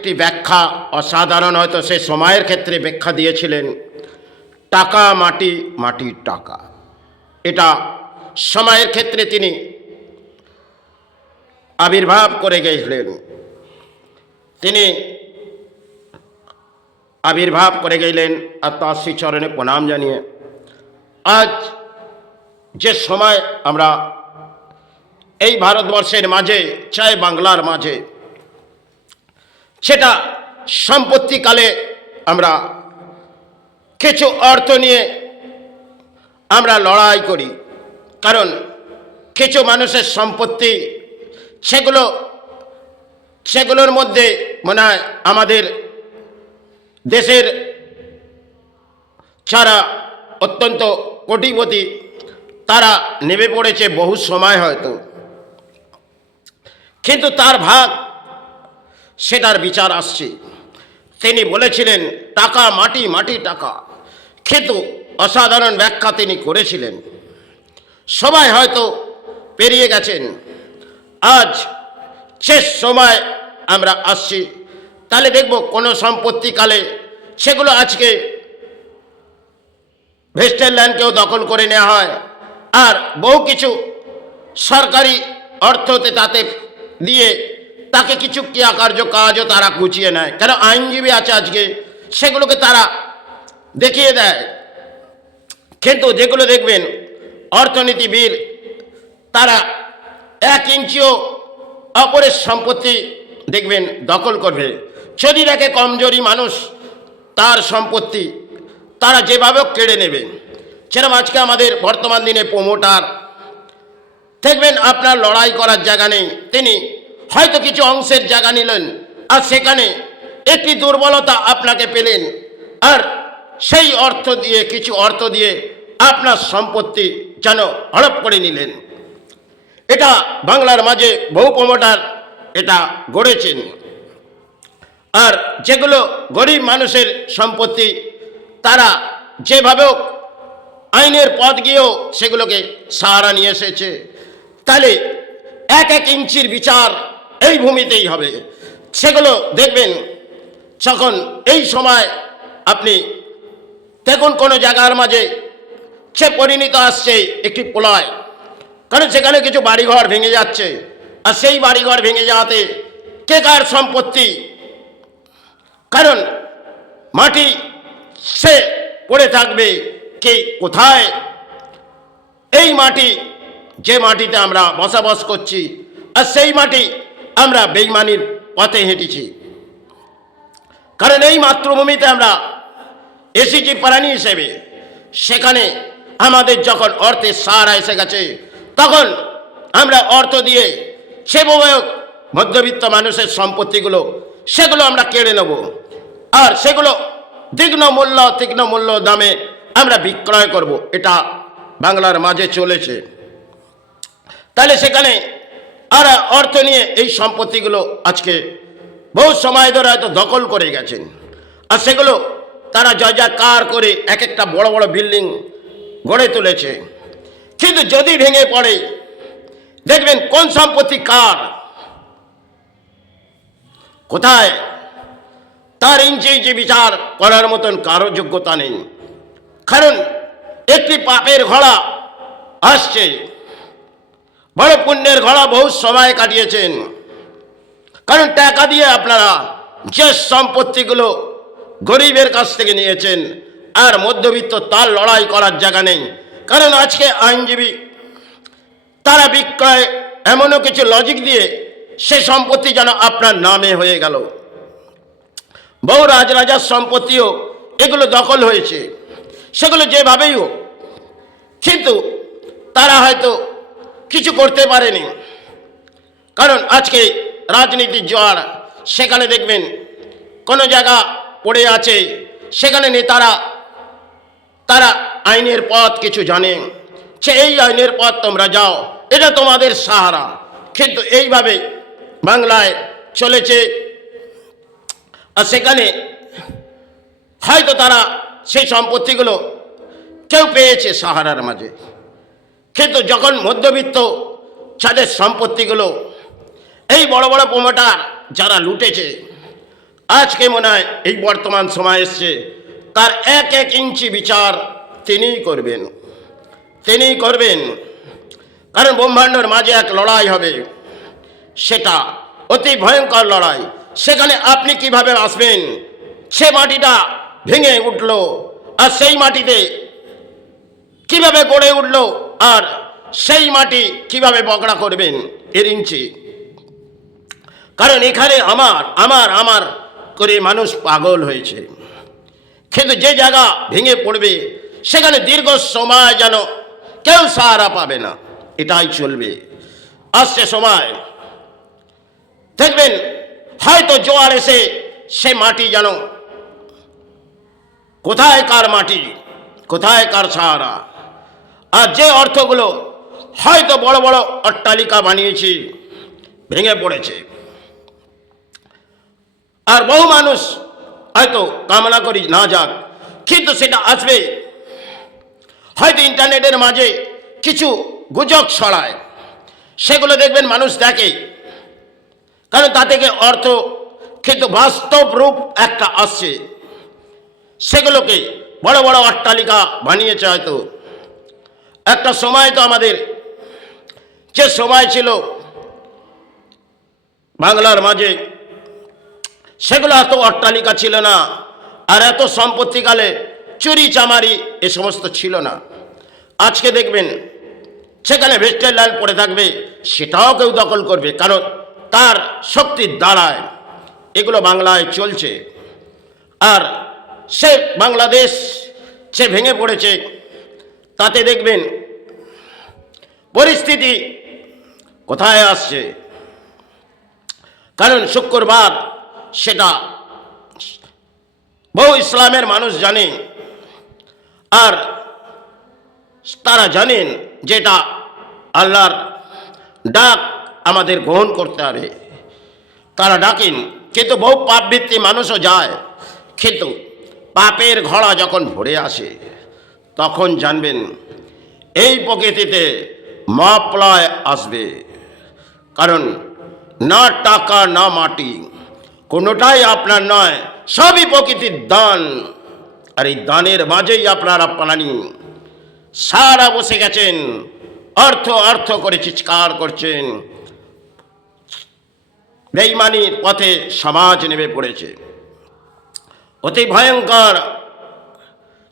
একটি ব্যাখ্যা অসাধারণ, হয়তো সে সময়ের ক্ষেত্রে ব্যাখ্যা দিয়েছিলেন, টাকা মাটি, মাটি টাকা। এটা সময়ের ক্ষেত্রে তিনি আবির্ভাব করে গেছিলেন, তিনি আবির্ভাব করে গেলেন। আর তার শ্রীচরণে প্রণাম জানিয়ে আজ যে সময় আমরা এই ভারতবর্ষের মাঝে, চাই বাংলার মাঝে, সেটা সম্পত্তিকালে আমরা কিছু অর্থ নিয়ে আমরা লড়াই করি। কারণ কিছু মানুষের সম্পত্তি, সেগুলোর মধ্যে মনে হয় আমাদের দেশের যারা অত্যন্ত কোটিপতি তারা নেমে পড়েছে বহু সময় হয়তো, কিন্তু তার ভাগ সেটার বিচার আসছে। তিনি বলেছিলেন টাকা মাটি, মাটি টাকা, কিন্তু অসাধারণ ব্যাখ্যা তিনি করেছিলেন। সবাই হয়তো পেরিয়ে গেছেন, আজ শেষ সময় আমরা আসছি। তাহলে দেখব কোনো সম্পত্তিকালে সেগুলো আজকে ভেস্টারল্যান্ডকেও দখল করে নেওয়া হয়, আর বহু কিছু সরকারি অর্থতে তাতে দিয়ে তাকে কিছু ক্রিয়াকার্য কাজও তারা গুছিয়ে নেয়। কেন আইনজীবী আছে আজকে, সেগুলোকে তারা দেখিয়ে দেয়। কিন্তু যেগুলো দেখবেন অর্থনীতিবিদ, তারা 1 ইঞ্চিও অপরের সম্পত্তি দেখবেন দখল করবে। যদি দেখে কমজোরি মানুষ, তার সম্পত্তি তারা যেভাবে কেড়ে নেবে। সেরকম আজকে আমাদের বর্তমান দিনে প্রমোটার দেখবেন আপনার লড়াই করার জায়গা নেই, তিনি হয়তো কিছু অংশের জায়গা নিলেন, আর সেখানে একটি দুর্বলতা আপনাকে পেলেন, আর সেই অর্থ দিয়ে, কিছু অর্থ দিয়ে আপনার সম্পত্তি যেন হড়প করে নিলেন। এটা বাংলার মাঝে বহু প্রমোটার এটা গড়েছেন। আর যেগুলো গরিব মানুষের সম্পত্তি, তারা যেভাবেও আইনের পথ গিয়েও সেগুলোকে সাহারা নিয়ে এসেছে। তাহলে 1 ইঞ্চির বিচার এই ভূমিতেই হবে। সেগুলো দেখবেন যখন এই সময় আপনি দেখুন কোনো জায়গার মাঝে সে পরিণত আসছে একটি প্রলয়, কারণ সেখানে কিছু বাড়িঘর ভেঙে যাচ্ছে, আর সেই বাড়িঘর ভেঙে যাওয়াতে কে কার সম্পত্তি, কারণ মাটি সে পড়ে থাকবে কে কোথায়। এই মাটি, যে মাটিতে আমরা বসবাস করছি, আর সেই মাটি আমরা বেইমানির পথে হেঁটেছি। কারণ এই মাতৃভূমিতে আমরা এসেছি প্রাণী হিসেবে, সেখানে আমাদের যখন অর্থের সাহারা এসে গেছে, তখন আমরা অর্থ দিয়ে সেভাবে মধ্যবিত্ত মানুষের সম্পত্তিগুলো সেগুলো আমরা কেড়ে নেব, আর সেগুলো তীক্ষ্ণ মূল্য দামে আমরা বিক্রয় করব। এটা বাংলার মাঝে চলেছে। তাহলে সেখানে আর অর্থ নিয়ে এই সম্পত্তিগুলো আজকে বহু সময় ধরে হয়তো দখল করে গেছেন, আর সেগুলো তারা জয়জয়কার করে এক একটা বড় বড় বিল্ডিং গড়ে তুলেছে। কিন্তু যদি ভেঙে পড়ে, দেখবেন কোন সম্পত্তি কার, কোথায়, তার ইঞ্চি বিচার করার মতন কারো যোগ্যতা নেই। কারণ একটি পাপের ঘোড়া আসছে, বড় পুণ্যের ঘোড়া বহু সময় কাটিয়েছেন। কারণ টাকা দিয়ে আপনারা যে সম্পত্তিগুলো গরিবের কাছ থেকে নিয়েছেন, আর মধ্যবিত্ত তার লড়াই করার জায়গা নেই। কারণ আজকে আইনজীবী তারা বিক্রয় এমনও কিছু লজিক দিয়ে সে সম্পত্তি যেন আপনার নামে হয়ে গেল। বহু রাজরাজার সম্পত্তিও এগুলো দখল হয়েছে, সেগুলো যেভাবেই হোক, কিন্তু তারা হয়তো কিছু করতে পারেনি। কারণ আজকে রাজনীতির জোয়ার, সেখানে দেখবেন কোনো জায়গা পড়ে আছে, সেখানে নেতারা তারা আইনের পথ কিছু জানে, সে এই আইনের পথ তোমরা যাও, এটা তোমাদের সাহারা। কিন্তু এইভাবে বাংলায় চলেছে, আর সেখানে হয়তো তারা সেই সম্পত্তিগুলো কেউ পেয়েছে সাহারার মাঝে, কিন্তু যখন মধ্যবিত্ত যাদের সম্পত্তিগুলো এই বড় বড় প্রমোটার যারা লুটেছে, আজকে মনে হয় এই বর্তমান সময় এসছে, তার এক এক ইঞ্চি বিচার তিনিই করবেন, তিনিই করবেন। কারণ ব্রহ্মাণ্ডের মাঝে এক লড়াই হবে, সেটা অতি ভয়ঙ্কর লড়াই। সেখানে আপনি কিভাবে আসবেন? সে মাটিটা ভেঙে উঠল, আর সেই মাটিতে কিভাবে গড়ে উঠল, আর সেই মাটি কিভাবে বকড়া করবেন এর ইঞ্চি। কারণ এখানে আমার আমার আমার করে মানুষ পাগল হয়েছে। কিন্তু যে জায়গা ভেঙে পড়বে সেখানে দীর্ঘ সময় যেন কেউ সাহারা পাবে না, এটাই চলবে। আসছে সময় দেখবেন হয়তো জোয়ার এসে সে মাটি যেন কোথায় কার মাটি, কোথায় কার সাহারা। আর যে অর্থগুলো হয়তো বড় বড় অট্টালিকা বানিয়েছি ভেঙে পড়েছে, আর বহু মানুষ হয়তো কামনা করি না যাক, কিন্তু সেটা আসবে। হয়তো ইন্টারনেটের মাঝে কিছু গুজব ছড়ায়, সেগুলো দেখবেন মানুষ দেখে, কারণ তা থেকে অর্থ কিন্তু বাস্তব রূপ একটা আসছে। সেগুলোকে বড় বড় অট্টালিকা বানিয়েছে হয়তো। একটা সময় তো আমাদের যে সময় ছিল বাংলার মাঝে, সেগুলো এত অট্টালিকা ছিল না, আর এত সম্পত্তিকালে চুরি চামারি এ সমস্ত ছিল না। আজকে দেখবেন সেখানে ভেস্টের লাইন পড়ে থাকবে, সেটাও কেউ দখল করবে, কারণ তার শক্তির দ্বারায় এগুলো বাংলায় চলছে। আর সে বাংলাদেশ সে ভেঙে পড়েছে, তাতে দেখবেন পরিস্থিতি কোথায় আসছে। কারণ শুক্রবার সেটা বহু ইসলামের মানুষ জানে, আর তারা জানেন যেটা আল্লাহর ডাক আমাদের গ্রহণ করতে হবে, তারা ডাকেন। কিন্তু বহু পাপবৃত্তি মানুষও যায়, কিন্তু পাপের ঘোড়া যখন ভরে আসে তখন জানবেন এই প্রকৃতিতে মহাপ্রলয় আসবে। কারণ না টাকা না মাটি কোনোটাই আপনার নয়, সবই প্রকৃতির দান। আর এই দানের মাঝেই আপনারা প্রাণী সারা বসে গেছেন, অর্থ অর্থ করে চিৎকার করছেন। বেঈমানির পথে সমাজ নেমে পড়েছে, অতি ভয়ঙ্কর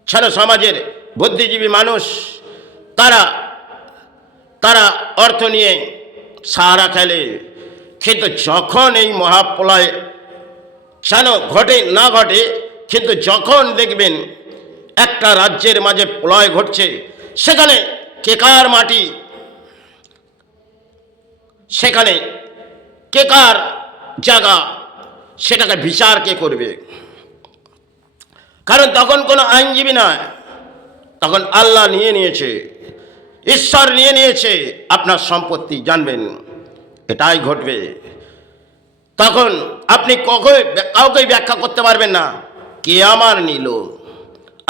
ছিল সমাজের বুদ্ধিজীবী মানুষ। তারা তারা অর্থ নিয়ে সাহারা খেলে, কিন্তু যখন এই মহাপ্রলয় যেন ঘটে না ঘটে, কিন্তু যখন দেখবেন একটা রাজ্যের মাঝে প্রলয় ঘটছে, সেখানে কেকার মাটি, সেখানে কেকার জায়গা, সেটাকে বিচার কে করবে? কারণ তখন কোনো আইনজীবী নয়, তখন আল্লাহ নিয়ে নিয়েছে, ঈশ্বর নিয়ে নিয়েছে আপনার সম্পত্তি। জানবেন এটাই ঘটবে। তখন আপনি কাউকে ব্যাখ্যা করতে পারবেন না কে আমার নিল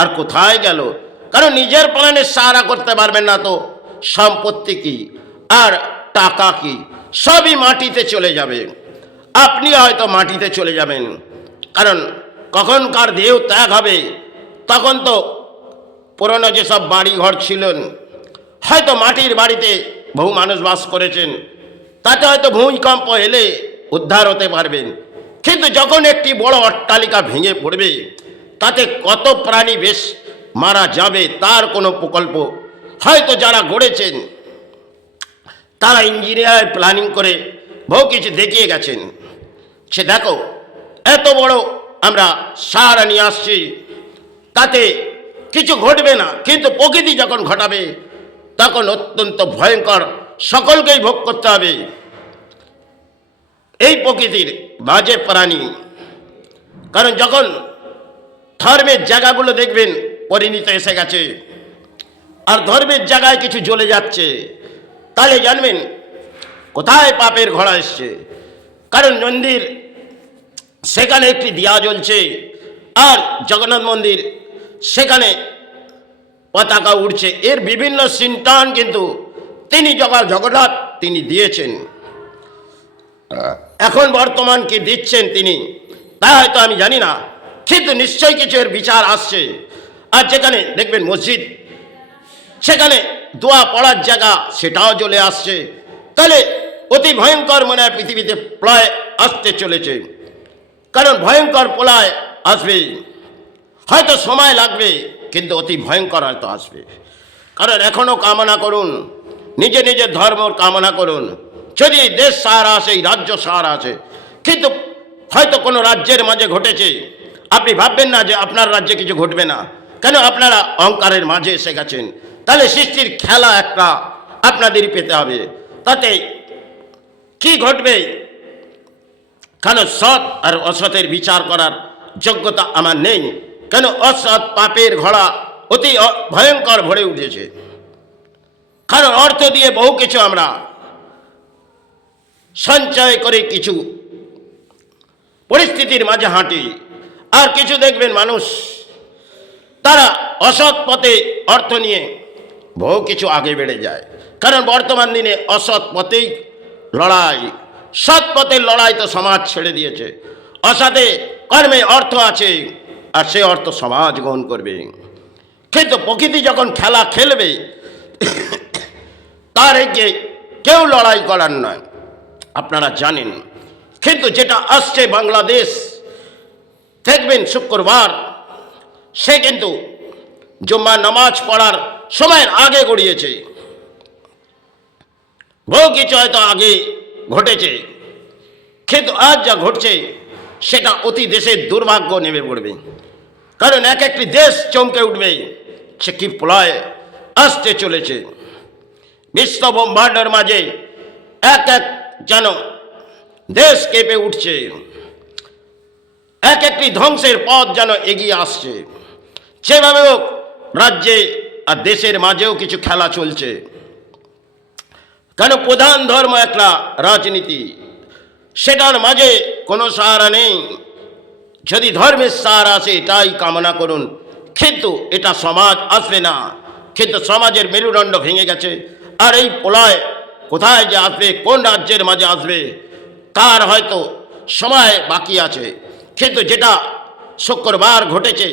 আর কোথায় গেল। কারণ নিজের প্রাণের সাহারা করতে পারবেন না, তো সম্পত্তি কি আর টাকা কি, সবই মাটিতে চলে যাবে। আপনি হয়তো মাটিতে চলে যাবেন, কারণ কখন কার দেহ ত্যাগ হবে। তখন তো পুরনো যেসব বাড়ি ঘর ছিলেন, হয়তো মাটির বাড়িতে বহু মানুষ বাস করেছেন, তাতে হয়তো ভূমিকম্প এলে উদ্ধার হতে পারবেন। কিন্তু যখন একটি বড় অট্টালিকা ভেঙে পড়বে, তাতে কত প্রাণী বেশ মারা যাবে তার কোনো প্রকল্প হয়তো যারা গড়েছেন, তারা ইঞ্জিনিয়ার প্ল্যানিং করে বহু কিছু দেখিয়ে গেছেন। সে দেখো এত বড় আমরা সাহারা নিয়ে আসছি, তাতে কিছু ঘটবে না, কিন্তু প্রকৃতি যখন ঘটাবে তখন অত্যন্ত ভয়ঙ্কর, সকলকেই ভোগ করতে হবে। এই প্রকৃতির বাজে প্রাণী। কারণ যখন ধর্মের জায়গাগুলো দেখবেন পরিণত এসে গেছে, আর ধর্মের জায়গায় কিছু জ্বলে যাচ্ছে, তাহলে জানবেন কোথায় পাপের ঘোড়া এসছে। কারণ মন্দির সেখানে একটি দিয়া জ্বলছে, আর জগন্নাথ মন্দির সেখানে পতাকা উঠছে। এর বিভিন্ন সিনটান কিন্তু তিনি জগন্নাথ তিনি দিয়েছেন। এখন বর্তমান কি দিচ্ছেন তিনি, তা হয়তো আমি জানি না, কিন্তু নিশ্চয়ই কিছু এর বিচার আসছে। আর যেখানে দেখবেন মসজিদ, সেখানে দোয়া পড়ার জায়গা, সেটাও চলে আসছে। তাহলে অতি ভয়ঙ্কর মনে হয় পৃথিবীতে প্রলয় আসতে চলেছে। কারণ ভয়ঙ্কর প্রলয় আসবে, হয়তো সময় লাগবে, কিন্তু অতি ভয়ঙ্কর হয়তো আসবে। কারণ এখনো কামনা করুন, নিজে নিজের ধর্ম কামনা করুন। যদি এই দেশ সাহারা আসে, এই রাজ্য সাহারা আছে, কিন্তু হয়তো কোনো রাজ্যের মাঝে ঘটেছে, আপনি ভাববেন না যে আপনার রাজ্যে কিছু ঘটবে না। কেন? আপনারা অহংকারের মাঝে এসে গেছেন। তাহলে সৃষ্টির খেলা একটা আপনাদেরই পেতে হবে। তাতে কি ঘটবে? কেন সৎ আর অসতের বিচার করার যোগ্যতা আমার নেই। কেন? অসৎ পাপের ঘোড়া অতি ভয়ঙ্কর ভরে উঠেছে। কারণ অর্থ দিয়ে বহু কিছু আমরা সঞ্চয় করে কিছু পরিস্থিতির মাঝে হাঁটি, আর কিছু দেখবেন মানুষ তারা অসৎ পথে অর্থ নিয়ে বহু কিছু আগে বেড়ে যায়। কারণ বর্তমান দিনে অসৎ পথেই লড়াই, সৎ পথের লড়াই তো সমাজ ছেড়ে দিয়েছে। অসৎে কর্মে অর্থ আছে, আর সে অর্থ সমাজ গ্রহণ করবে। কিন্তু প্রকৃতি যখন খেলা খেলবে, তার এগিয়ে কেউ লড়াই করার নয়, আপনারা জানেন। কিন্তু যেটা আসছে বাংলাদেশ, দেখবেন শুক্রবার সে কিন্তু জুম্মা নামাজ পড়ার সময়ের আগে গড়িয়েছে। বহু কিছু হয়তো আগে ঘটেছে, কিন্তু আজ যা ঘটছে সেটা অতি দেশের দুর্ভাগ্য নেমে পড়বে। কারণ এক একটি দেশ চমকে উঠবে, সে কি প্রলয় আসতে চলেছে। বিশ্ব ব্রহ্মাণ্ডের মাঝে এক এক যেন দেশ কেঁপে উঠছে, এক একটি ধ্বংসের পথ যেন এগিয়ে আসছে। যেভাবে হোক রাজ্যে আর দেশের মাঝেও কিছু খেলা চলছে। কেন? প্রধান ধর্ম একটা রাজনীতি, সেটার মাঝে কোনো সাহারা নেই। যদি ধর্মের সাহারা আসে, এটাই কামনা করুন, কিন্তু এটা সমাজ আসবে না। কিন্তু সমাজের মেরুদণ্ড ভেঙে গেছে। আর এই প্রলয় কোথায় যে আসবে, কোন রাজ্যের মাঝে আসবে, তার হয়তো সময় বাকি আছে। কিন্তু যেটা শুক্রবার ঘটেছে,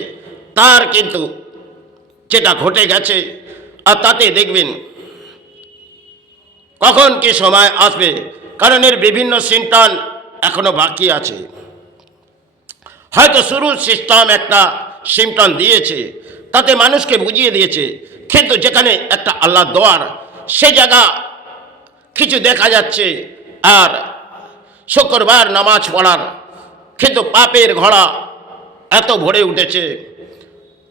তার কিন্তু যেটা ঘটে গেছে, আর তাতে দেখবেন কখন কি সময় আসবে। কারণ এর বিভিন্ন সিমটম এখনো বাকি আছে। হয়তো শুরুর সিস্টেম একটা সিমটম দিয়েছে, তাতে মানুষকে বুঝিয়ে দিয়েছে। কিন্তু যেখানে একটা আল্লাহ দোয়ার, সে জায়গা কিছু দেখা যাচ্ছে। আর শুক্রবার নামাজ পড়ার কিন্তু পাপের ঘোড়া এত ভরে উঠেছে,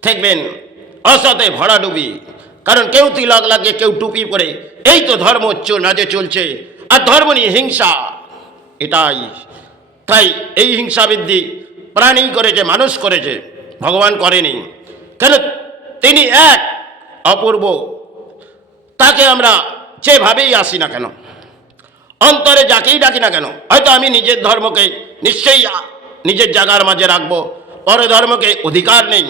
দেখবেন অসতে ভরাডুবি। কারণ কেউ তিলক লাগে, কেউ টুপি পরে, এই তো ধর্ম নাজে চলছে। আর ধর্ম নিয়ে হিংসা, এটাই। তাই এই হিংসা বৃদ্ধি প্রাণী করেছে, মানুষ করেছে, ভগবান করেনি। কেন? তিনি এক, অপূর্ব। তাকে আমরা যেভাবেই আসি না কেন, অন্তরে যাকেই ডাকি না কেন, হয়তো আমি নিজের ধর্মকে নিশ্চয়ই নিজের জায়গার মাঝে রাখবো, পরধর্মকে অধিকার নেই।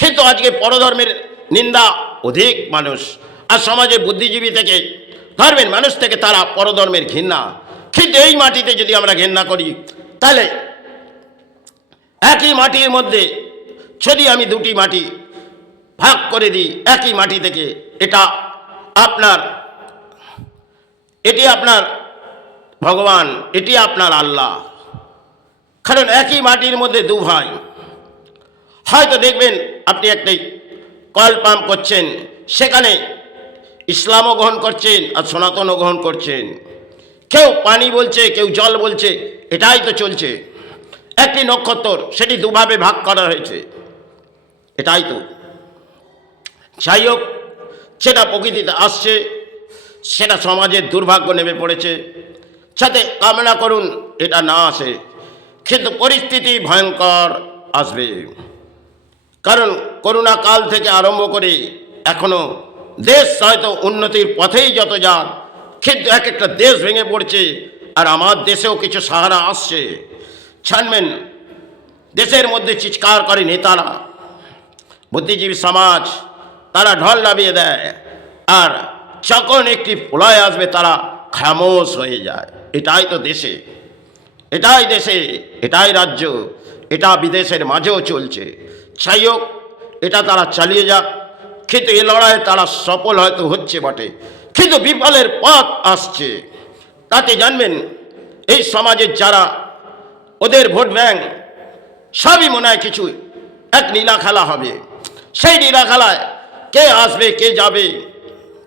কিন্তু আজকে পরধর্মের নিন্দা অধিক মানুষ, আর সমাজের বুদ্ধিজীবী থেকে, ধর্মের মানুষ থেকে তারা পরধর্মের ঘৃণা। কিন্তু এই মাটিতে যদি আমরা ঘৃণা করি, তাহলে একই মাটির মধ্যে যদি আমি দুটি মাটি ভাগ করে দিই একই মাটি থেকে, এটি আপনার ভগবান, এটি আপনার আল্লাহ। কারণ একই মাটির মধ্যে দু ভাই। হয়তো দেখবেন আপনি একটি কল পাম্প করছেন, সেখানে ইসলামও গ্রহণ করছেন আর সনাতনও গ্রহণ করছেন। কেউ পানি বলছে, কেউ জল বলছে, এটাই তো চলছে। একটি নক্ষত্র, সেটি দুভাবে ভাগ করা হয়েছে, এটাই তো। যাই হোক, সেটা প্রকৃতিতে আসছে, সেটা সমাজের দুর্ভাগ্য নেমে পড়েছে। সাথে কামনা করুন এটা না আসে, কিন্তু পরিস্থিতি ভয়ঙ্কর আসবে। কারণ করোনা কাল থেকে আরম্ভ করে এখনো দেশ হয়তো উন্নতির পথেই যত যাক, কিন্তু এক একটা দেশ ভেঙে পড়ছে। আর আমার দেশেও কিছু সাহারা আসছে। ছাড়বেন, দেশের মধ্যে চিৎকার করে নেতারা, বুদ্ধিজীবী সমাজ, তারা ঢল নামিয়ে দেয়। আর যখন একটি প্রলয় আসবে, তারা খামোশ হয়ে যায়। এটাই তো দেশে, এটাই দেশে, এটাই রাজ্য, এটা বিদেশের মাঝেও চলছে। যাই হোক, এটা তারা চালিয়ে যাক, কিন্তু এ লড়াইয়ে তারা সফল হয়তো হচ্ছে বটে, কিন্তু বিফলের পথ আসছে। তাতে জানবেন এই সমাজের যারা ওদের ভোট ব্যাংক সবই মনে হয় কিছু এক নীলা খেলা হবে। সেই নীলা খেলায় কে আসবে কে যাবে,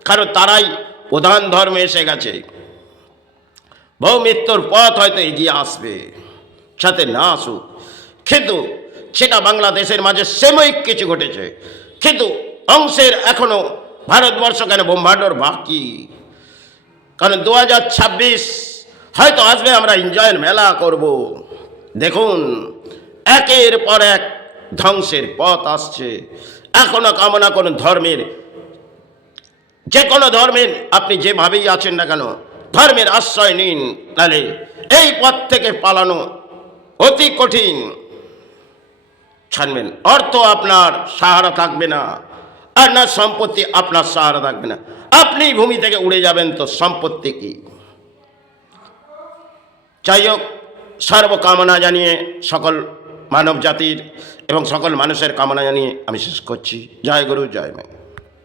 কারণ তারাই প্রধান ধর্মে এসে গেছে। বহু মৃত্যুর পথ হয়তো এগিয়ে আসবে, সাথে না আসুক, কিন্তু সেটা বাংলাদেশের মাঝে সাময়িক কিছু ঘটেছে, কিন্তু অংশের এখনো ভারতবর্ষ কেন বোম্বার্ডর বাকি। কারণ 2026 হয়তো আসবে, আমরা এনজয়ের মেলা করব। দেখুন একের পর এক ধ্বংসের পথ আসছে। এখনো কামনা কোন ধর্মের, যে কোনো ধর্মের আপনি যেভাবেই আছেন না কেন, ধর্মের আশ্রয় নিন, তাহলে এই পথ থেকে পালানো অতি কঠিন। ছাড়বেন, অর্থ আপনার সাহারা থাকবে না, আর না সম্পত্তি আপনার সাহারা থাকবে না। আপনি ভূমি থেকে উড়ে যাবেন তো সম্পত্তি কি? যাই হোক, সর্বকামনা জানিয়ে সকল মানব জাতির এবং সকল মানুষের কামনা জানিয়ে আমি শেষ করছি। জয় গুরু, জয় মা।